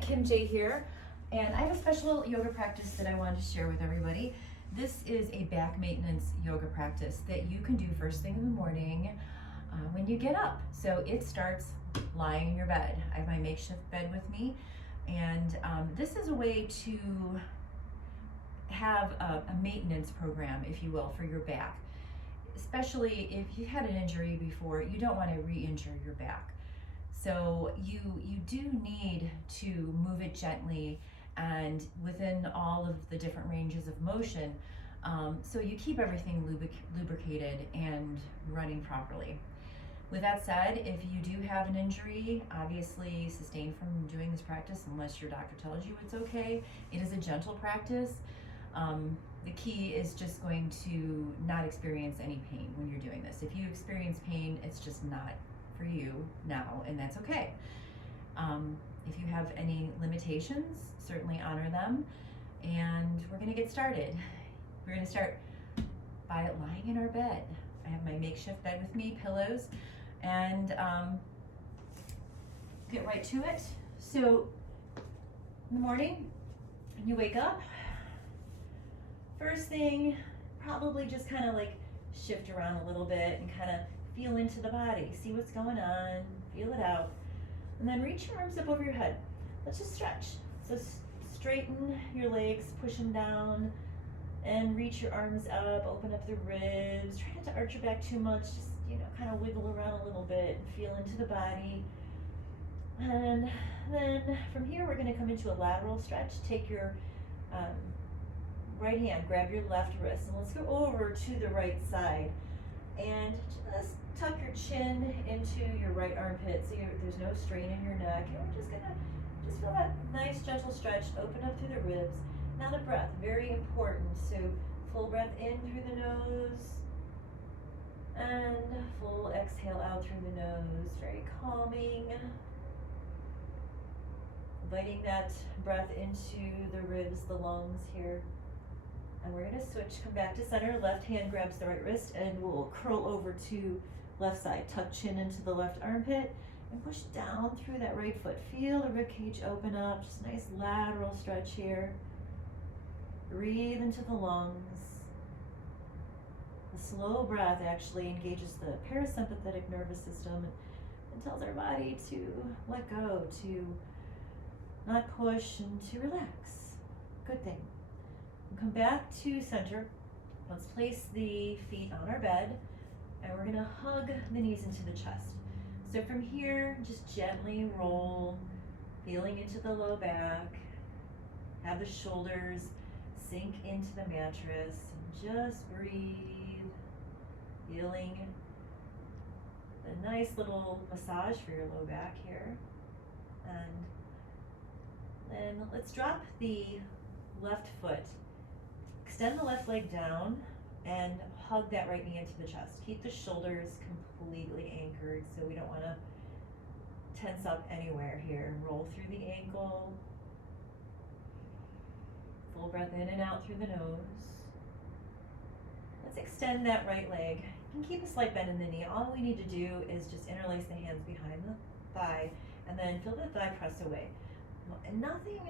Kim J here, and I have a special yoga practice that I wanted to share with everybody. This is a back maintenance yoga practice that you can do first thing in the morning when you get up. So it starts lying in your bed. I have my makeshift bed with me, and this is a way to have a maintenance program, if you will, for your back. Especially if you've had an injury before, you don't want to re-injure your back. So you do need to move it gently and within all of the different ranges of motion, so you keep everything lubricated and running properly. With that said, if you do have an injury, obviously sustained from doing this practice, unless your doctor tells you it's okay, it is a gentle practice. The key is just going to not experience any pain when you're doing this. If you experience pain, it's just not for you now, and that's okay. If you have any limitations, certainly honor them, and we're going to get started. We're going to start by lying in our bed. I have my makeshift bed with me, pillows, and get right to it. So in the morning, when you wake up, first thing, probably just kind of like shift around a little bit and kind of feel into the body, see what's going on, feel it out, and then reach your arms up over your head. Let's just stretch. So straighten your legs, push them down, and reach your arms up, open up the ribs. Try not to arch your back too much, just kind of wiggle around a little bit and feel into the body. And then from here, we're going to come into a lateral stretch. Take your right hand, grab your left wrist, and let's go over to the right side. And just tuck your chin into your right armpit so there's no strain in your neck. And we're just gonna feel that nice gentle stretch, open up through the ribs. Now the breath, very important. So full breath in through the nose and full exhale out through the nose, very calming. Inviting that breath into the ribs, the lungs here. And we're going to switch, come back to center. Left hand grabs the right wrist and we'll curl over to left side. Tuck chin into the left armpit and push down through that right foot. Feel the rib cage open up. Just nice lateral stretch here. Breathe into the lungs. The slow breath actually engages the parasympathetic nervous system and tells our body to let go, to not push, and to relax. Good thing. Come back to center. Let's place the feet on our bed, and we're gonna hug the knees into the chest. So from here, just gently roll, feeling into the low back. Have the shoulders sink into the mattress, and just breathe, feeling a nice little massage for your low back here. And then let's drop the left foot. Extend the left leg down and hug that right knee into the chest. Keep the shoulders completely anchored so we don't want to tense up anywhere here. Roll through the ankle. Full breath in and out through the nose. Let's extend that right leg. You can keep a slight bend in the knee. All we need to do is just interlace the hands behind the thigh and then feel the thigh press away. Nothing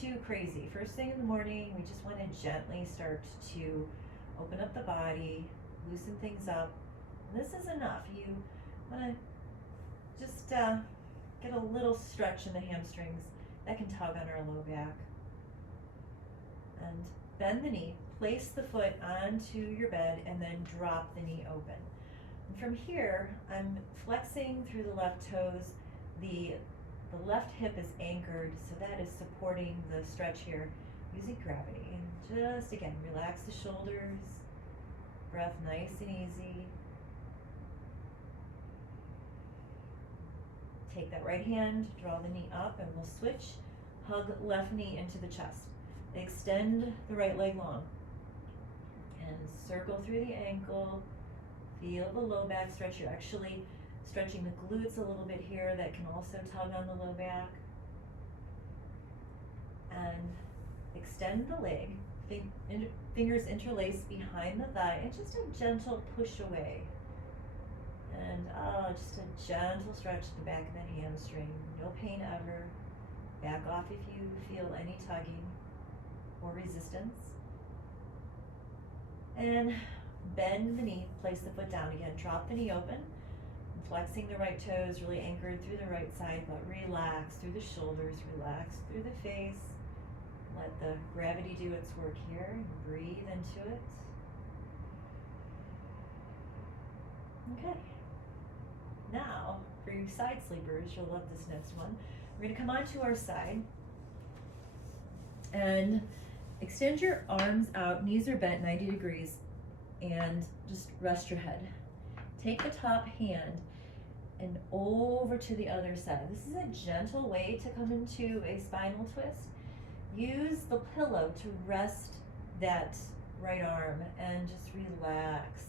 too crazy. First thing in the morning, we just want to gently start to open up the body, loosen things up. And this is enough. You want to just get a little stretch in the hamstrings. That can tug on our low back. And bend the knee, place the foot onto your bed, and then drop the knee open. And from here, I'm flexing through the left toes. The left hip is anchored, so that is supporting the stretch here using gravity. And just again, relax the shoulders, breath nice and easy. Take that right hand, draw the knee up, and we'll switch. Hug left knee into the chest. Extend the right leg long. And circle through the ankle. Feel the low back stretch. You're actually stretching the glutes a little bit here. That can also tug on the low back. And extend the leg. Fingers interlace behind the thigh and just a gentle push away. And just a gentle stretch to the back of that hamstring. No pain ever. Back off if you feel any tugging or resistance. And bend the knee, place the foot down again. Drop the knee open, flexing the right toes, really anchored through the right side, but relax through the shoulders, relax through the face. Let the gravity do its work here, and breathe into it. Okay. Now, for you side sleepers, you'll love this next one. We're gonna come onto our side and extend your arms out, knees are bent 90 degrees, and just rest your head. Take the top hand and over to the other side. This is a gentle way to come into a spinal twist. Use the pillow to rest that right arm and just relax.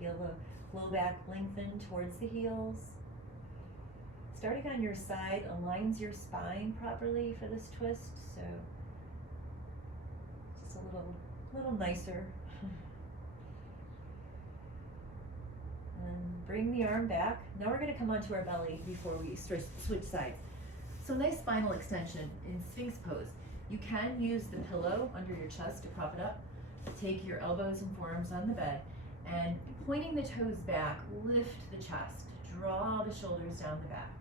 Feel the low back lengthen towards the heels. Starting on your side aligns your spine properly for this twist, so just a little nicer. And bring the arm back. Now we're going to come onto our belly before we switch sides. So nice spinal extension in Sphinx pose. You can use the pillow under your chest to prop it up. Take your elbows and forearms on the bed and pointing the toes back, lift the chest. Draw the shoulders down the back.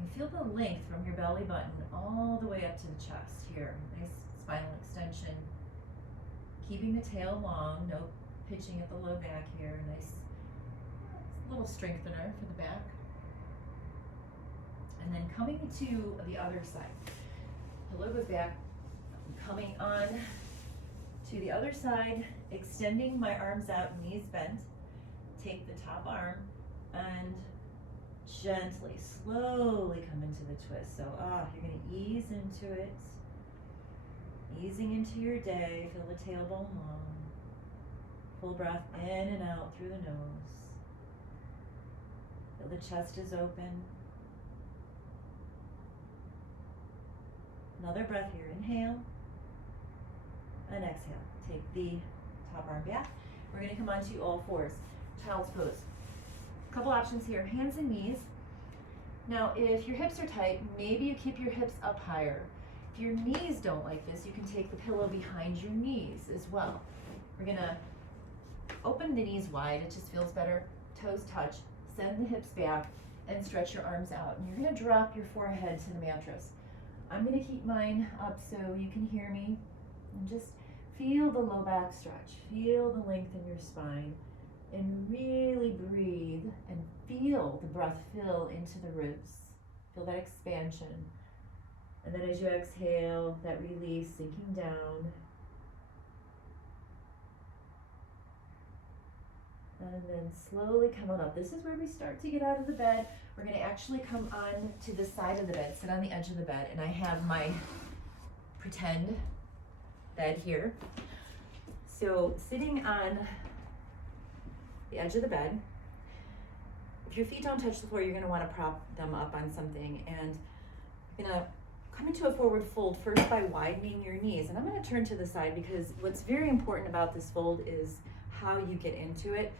You feel the length from your belly button all the way up to the chest here. Nice spinal extension. Keeping the tail long, no pitching at the low back here. Nice little strengthener for the back. And then coming to the other side. Pillow goes back, coming on to the other side, extending my arms out, knees bent. Take the top arm and gently, slowly come into the twist. So you're going to ease into it, easing into your day. Feel the tailbone long. Full breath in and out through the nose. Feel the chest is open. Another breath here. Inhale and exhale. Take the top arm back. We're going to come onto all fours. Child's pose. A couple options here. Hands and knees. Now, if your hips are tight, maybe you keep your hips up higher. If your knees don't like this, you can take the pillow behind your knees as well. We're going to open the knees wide. It just feels better. Toes touch. Send the hips back and stretch your arms out. And you're going to drop your forehead to the mattress. I'm going to keep mine up so you can hear me. And just feel the low back stretch. Feel the length in your spine. And really breathe and feel the breath fill into the ribs. Feel that expansion. And then as you exhale, that release sinking down. And then slowly come on up. This is where we start to get out of the bed. We're going to actually come on to the side of the bed, sit on the edge of the bed, and I have my pretend bed here. So sitting on the edge of the bed, if your feet don't touch the floor, you're going to want to prop them up on something, and you're going to come into a forward fold first by widening your knees. And I'm going to turn to the side because what's very important about this fold is how you get into it.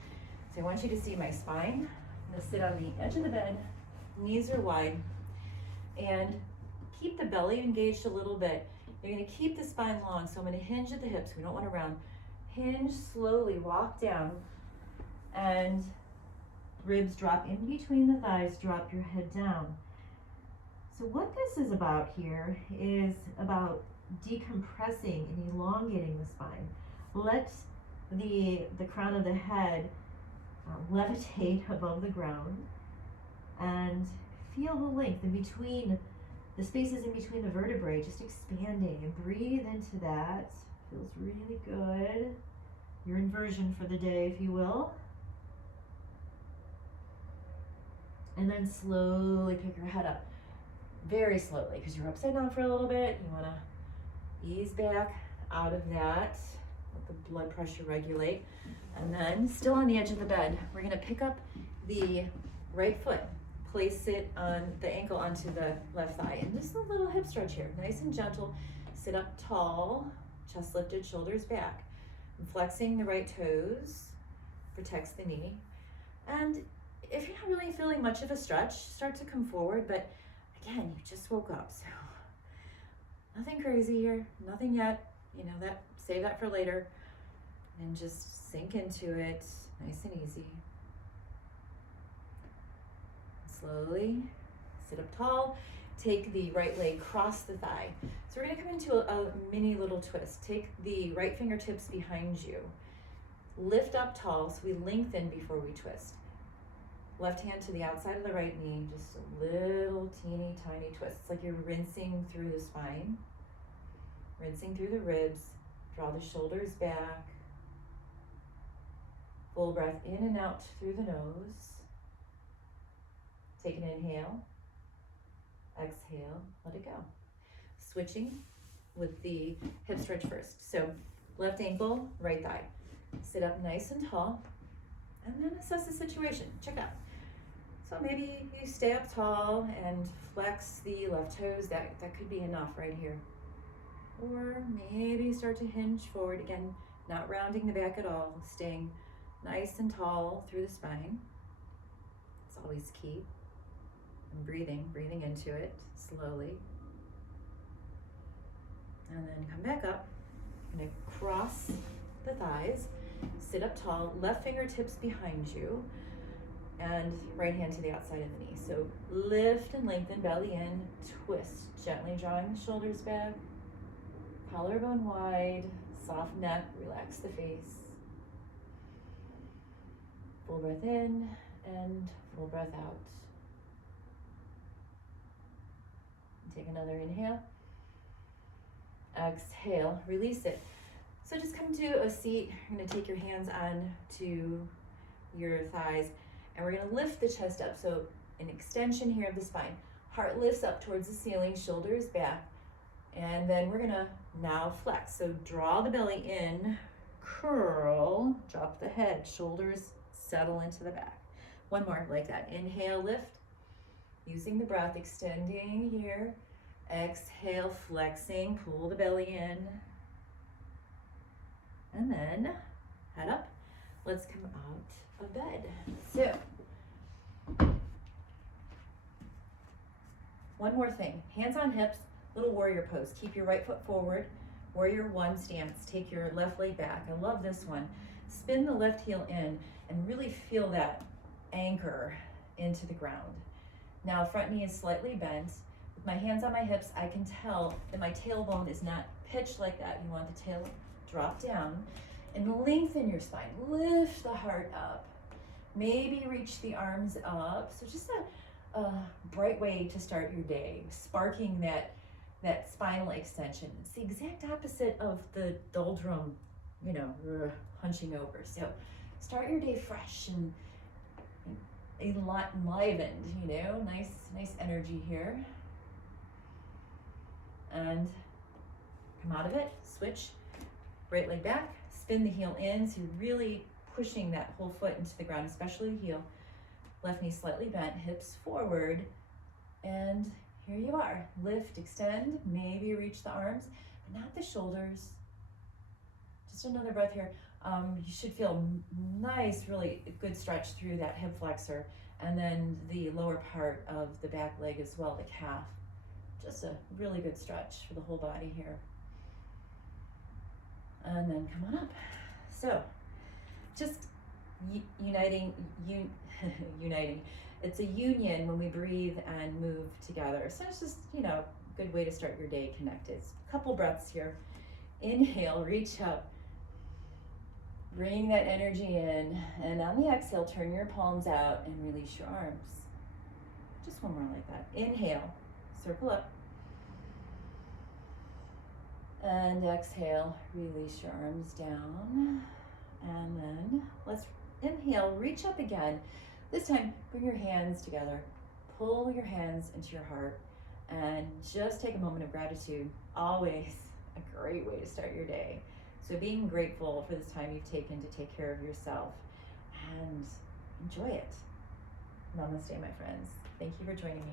So I want you to see my spine. I'm going to sit on the edge of the bed, knees are wide, and keep the belly engaged a little bit. You're going to keep the spine long, so I'm going to hinge at the hips. We don't want to round. Hinge slowly, walk down, and ribs drop in between the thighs, drop your head down. So what this is about here is about decompressing and elongating the spine. Let the crown of the head levitate above the ground and feel the length in between the spaces in between the vertebrae, just expanding, and breathe into that. Feels really good. Your inversion for the day, if you will. And then slowly pick your head up. Very slowly, because you're upside down for a little bit. You want to ease back out of that. Let the blood pressure regulate. And then, still on the edge of the bed, we're going to pick up the right foot. Place it on the ankle onto the left thigh. And just a little hip stretch here. Nice and gentle. Sit up tall. Chest lifted, shoulders back. And flexing the right toes. Protects the knee. And if you're not really feeling much of a stretch, start to come forward. But again, you just woke up, so Nothing crazy here, nothing yet. You know, that, save that for later. And just sink into it, nice and easy. Slowly sit up tall. Take the right leg, cross the thigh. So we're gonna come into a mini little twist. Take the right fingertips behind you. Lift up tall so we lengthen before we twist. Left hand to the outside of the right knee, just a little teeny tiny twist. It's like you're rinsing through the spine, rinsing through the ribs. Draw the shoulders back. Full breath in and out through the nose. Take an inhale. Exhale, let it go. Switching with the hip stretch first. So left ankle, right thigh. Sit up nice and tall, and then assess the situation. Check out. So maybe you stay up tall and flex the left toes. That could be enough right here. Or maybe start to hinge forward. Again, not rounding the back at all, staying nice and tall through the spine. It's always key. And breathing into it slowly. And then come back up. I'm gonna cross the thighs, sit up tall, left fingertips behind you, and right hand to the outside of the knee. So lift and lengthen, belly in, twist, gently drawing the shoulders back, collarbone wide, soft neck, relax the face. Full breath in and full breath out. Take another inhale. Exhale, release it. So just come to a seat. You're gonna take your hands on to your thighs, and we're gonna lift the chest up. So an extension here of the spine. Heart lifts up towards the ceiling, shoulders back, and then we're gonna now flex. So draw the belly in, curl, drop the head, shoulders settle into the back. One more like that. Inhale, lift. Using the breath, extending here. Exhale, flexing, pull the belly in. And then head up. Let's come out of bed. So, one more thing. Hands on hips, little warrior pose. Keep your right foot forward. Warrior one stance. Take your left leg back. I love this one. Spin the left heel in and really feel that anchor into the ground. Now, front knee is slightly bent. With my hands on my hips, I can tell that my tailbone is not pitched like that. You want the tail drop down and lengthen your spine. Lift the heart up. Maybe reach the arms up. So just a bright way to start your day, sparking that spinal extension. It's the exact opposite of the doldrum, hunching over. So start your day fresh and enlivened, nice energy here. And come out of it, switch, right leg back, spin the heel in, so you're really pushing that whole foot into the ground, especially the heel. Left knee slightly bent, hips forward, and here you are. Lift, extend, maybe reach the arms, but not the shoulders. Just another breath here. You should feel nice, really good stretch through that hip flexor, and then the lower part of the back leg as well, the calf. Just a really good stretch for the whole body here. And then come on up. So, just uniting. It's a union when we breathe and move together. So it's just, a good way to start your day connected. A couple breaths here. Inhale, reach up. Bring that energy in. And on the exhale, turn your palms out and release your arms. Just one more like that. Inhale, circle up. And exhale, release your arms down. And then let's inhale, reach up again. This time, bring your hands together. Pull your hands into your heart and just take a moment of gratitude. Always a great way to start your day. So being grateful for this time you've taken to take care of yourself and enjoy it. Namaste, my friends. Thank you for joining me.